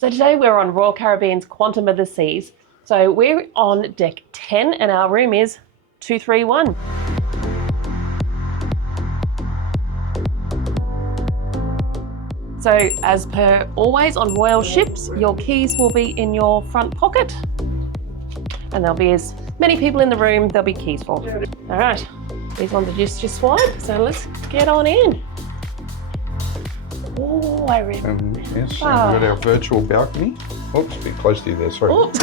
So today we're on Royal Caribbean's Quantum of the Seas. So we're on deck 10 and our room is 231. So as per always on Royal ships, your keys will be in your front pocket and there'll be as many people in the room there'll be keys for. All right, these ones are just wide, so let's get on in. Oh, I remember. Yes, we've got our virtual balcony. Oops, a bit close to you there, sorry. Oops.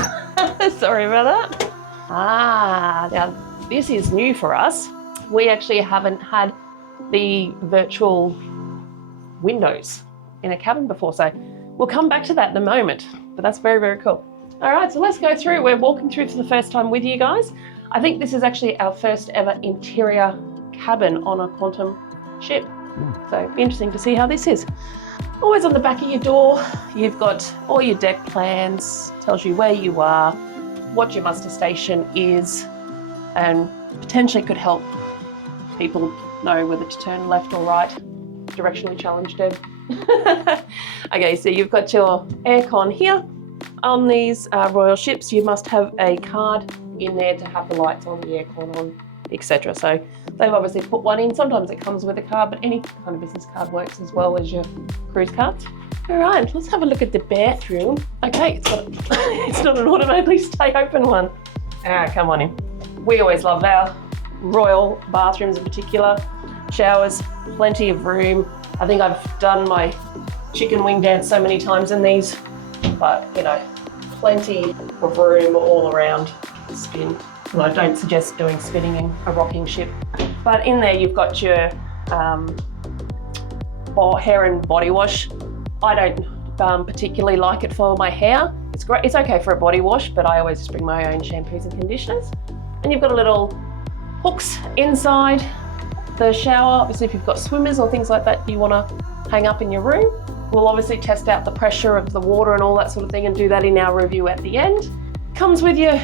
Sorry about that. Now this is new for us. We actually haven't had the virtual windows in a cabin before, so we'll come back to that in a moment, but that's very, very cool. All right, so let's go through. We're walking through for the first time with you guys. I think this is actually our first ever interior cabin on a Quantum ship. So interesting to see how this is. Always on the back of your door, you've got all your deck plans, tells you where you are, what your muster station is, and potentially could help people know whether to turn left or right. Directionally challenged, Deb. Okay, so you've got your aircon here. On these Royal ships, you must have a card in there to have the lights on, the aircon on, etc. So they've obviously put one in. Sometimes it comes with a card, but any kind of business card works as well as your cruise cards. All right, let's have a look at the bathroom. Okay, it's not an automatically stay open one. Come on in. We always love our Royal bathrooms in particular. Showers, plenty of room. I think I've done my chicken wing dance so many times in these, but you know, plenty of room all around to spin. Well, I don't suggest doing spinning in a rocking ship. But in there you've got your hair and body wash. I don't particularly like it for my hair. It's great. It's okay for a body wash, but I always just bring my own shampoos and conditioners. And you've got a little hooks inside the shower. Obviously, if you've got swimmers or things like that you want to hang up in your room, we'll obviously test out the pressure of the water and all that sort of thing and do that in our review at the end. Comes with your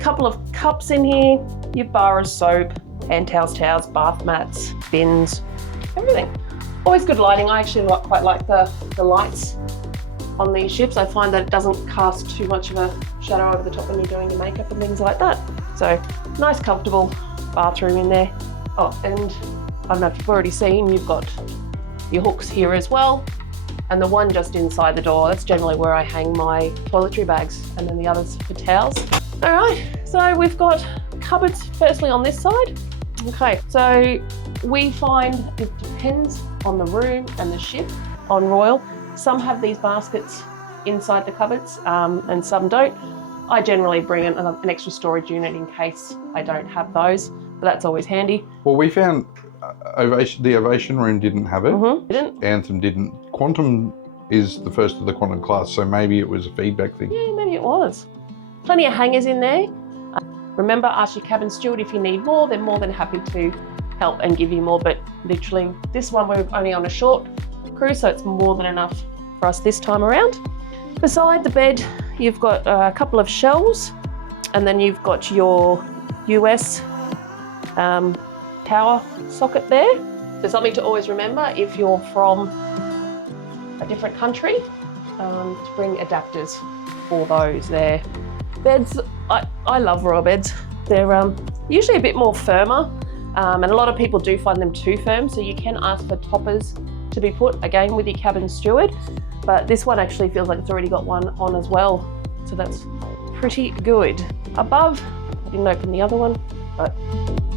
couple of cups in here, your bar of soap, hand towels, bath mats, bins, everything. Always good lighting. I actually quite like the lights on these ships. I find that it doesn't cast too much of a shadow over the top when you're doing your makeup and things like that. So nice, comfortable bathroom in there. Oh, and I don't know if you've already seen, you've got your hooks here as well. And the one just inside the door, that's generally where I hang my toiletry bags, and then the others for towels. All right, so we've got cupboards firstly on this side. Okay, so we find it depends on the room and the ship on Royal. Some have these baskets inside the cupboards and some don't. I generally bring an extra storage unit in case I don't have those, but that's always handy. Well, we found the Ovation room didn't have it. Didn't? Anthem didn't. Quantum is the first of the Quantum class, so maybe it was a feedback thing. Yeah, maybe it was. Plenty of hangers in there. Remember, ask your cabin steward if you need more. They're more than happy to help and give you more, but literally this one we're only on a short cruise, so it's more than enough for us this time around. Beside the bed, you've got a couple of shelves, and then you've got your US power socket there. So something to always remember if you're from a different country, to bring adapters for those there. Beds, I love Royal beds. They're usually a bit more firmer, and a lot of people do find them too firm, so you can ask for toppers to be put, again, with your cabin steward. But this one actually feels like it's already got one on as well, so that's pretty good. Above, I didn't open the other one, but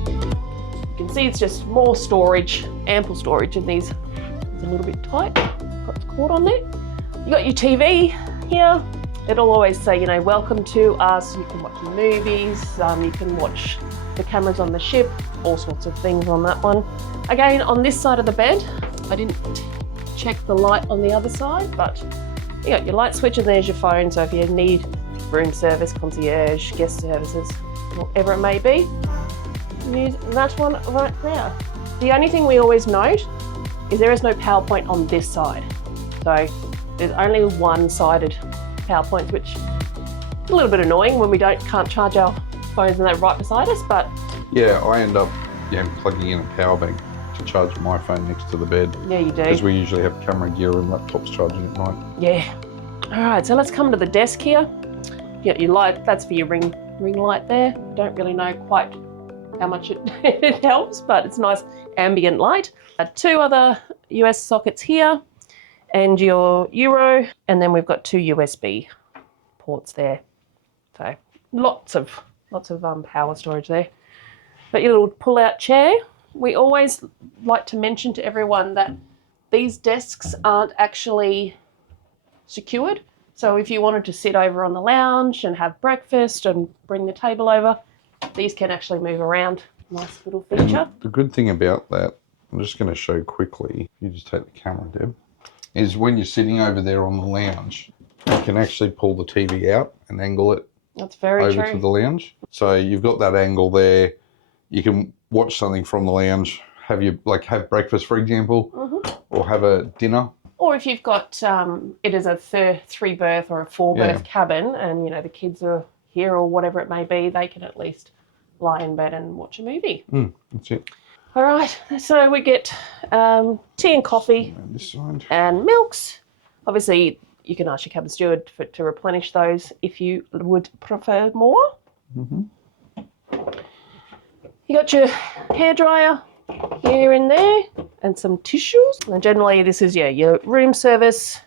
you can see it's just more storage, ample storage in these. It's a little bit tight, got the cord on there. You got your TV here. It'll always say, you know, welcome to us. You can watch movies, you can watch the cameras on the ship, all sorts of things on that one. Again, on this side of the bed, I didn't check the light on the other side, but you got your light switch and there's your phone. So if you need room service, concierge, guest services, whatever it may be, use that one right there. The only thing we always note is there is no power point on this side. So there's only one-sided power points, which is a little bit annoying when we can't charge our phones and they're right beside us, but... Yeah, I end up plugging in a power bank to charge my phone next to the bed. Yeah, you do. Because we usually have camera gear and laptops charging at night. Yeah. All right, so let's come to the desk here. Yeah, your light, that's for your ring light there. Don't really know quite how much it helps, but it's nice ambient light. 2 other US sockets here and your Euro, and then we've got 2 USB ports there. So lots of power storage there. But your little pull-out chair, we always like to mention to everyone that these desks aren't actually secured. So if you wanted to sit over on the lounge and have breakfast and bring the table over, these can actually move around. Nice little feature. And the good thing about that, I'm just going to show quickly, you just take the camera, Deb, is when you're sitting over there on the lounge, you can actually pull the TV out and angle it That's very over true. to the lounge. So you've got that angle there. You can watch something from the lounge, have breakfast, for example, or have a dinner. Or if you've got, it is a 3-berth or a 4-berth cabin and, you know, the kids are here or whatever it may be, they can at least lie in bed and watch a movie. That's it. All right, so we get tea and coffee This side. and milks. Obviously, you can ask your cabin steward to replenish those if you would prefer more. You got your hairdryer here and there and some tissues. And generally this is your room service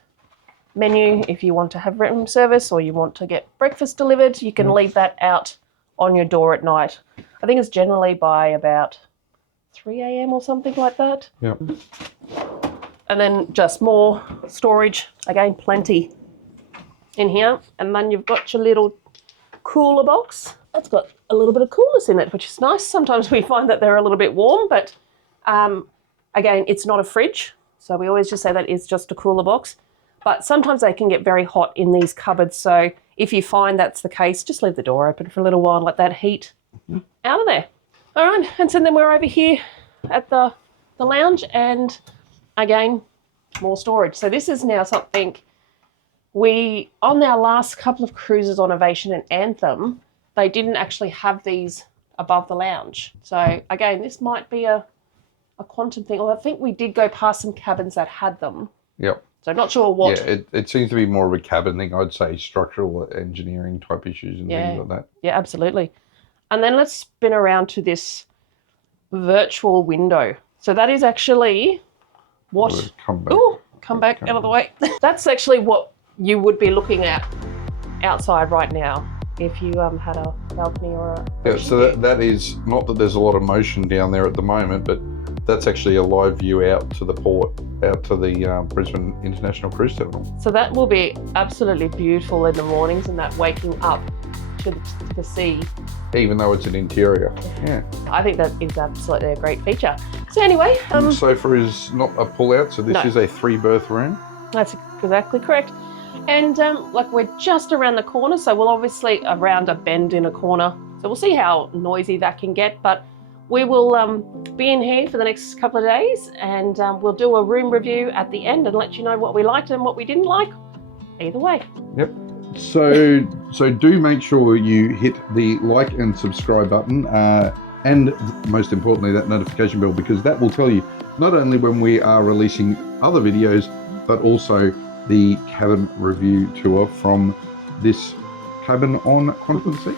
menu. If you want to have room service or you want to get breakfast delivered, you can leave that out on your door at night. I think it's generally by about 3 a.m. or something like that. Yep. And then just more storage, again, plenty in here. And then you've got your little cooler box. That's got a little bit of coolness in it, which is nice. Sometimes we find that they're a little bit warm, but again, it's not a fridge. So we always just say that it's just a cooler box. But sometimes they can get very hot in these cupboards. So if you find that's the case, just leave the door open for a little while and let that heat out of there. All right, and so then we're over here at the lounge, and again, more storage. So this is now something on our last couple of cruises on Ovation and Anthem, they didn't actually have these above the lounge. So again, this might be a quantum thing. Well, I think we did go past some cabins that had them. Yep. So I'm not sure what. Yeah, it seems to be more of a cabin thing. I'd say structural engineering type issues and things like that. Yeah, absolutely. And then let's spin around to this virtual window. So that is actually what... Come back out of the way. That's actually what you would be looking at outside right now if you had a balcony or a... Yeah, so that is, not that there's a lot of motion down there at the moment, but that's actually a live view out to the port, out to the Brisbane International Cruise Terminal. So that will be absolutely beautiful in the mornings, and that waking up to the sea. Even though it's an interior. Yeah. I think that is absolutely a great feature. So anyway... sofa is not a pull-out, so this is a 3-berth room. That's exactly correct. And we're just around the corner, so we'll obviously around a bend in a corner. So we'll see how noisy that can get, but we will be in here for the next couple of days, and we'll do a room review at the end and let you know what we liked and what we didn't like. Either way. Yep. So do make sure you hit the like and subscribe button, and most importantly that notification bell, because that will tell you not only when we are releasing other videos, but also the cabin review tour from this cabin on Conference Sea.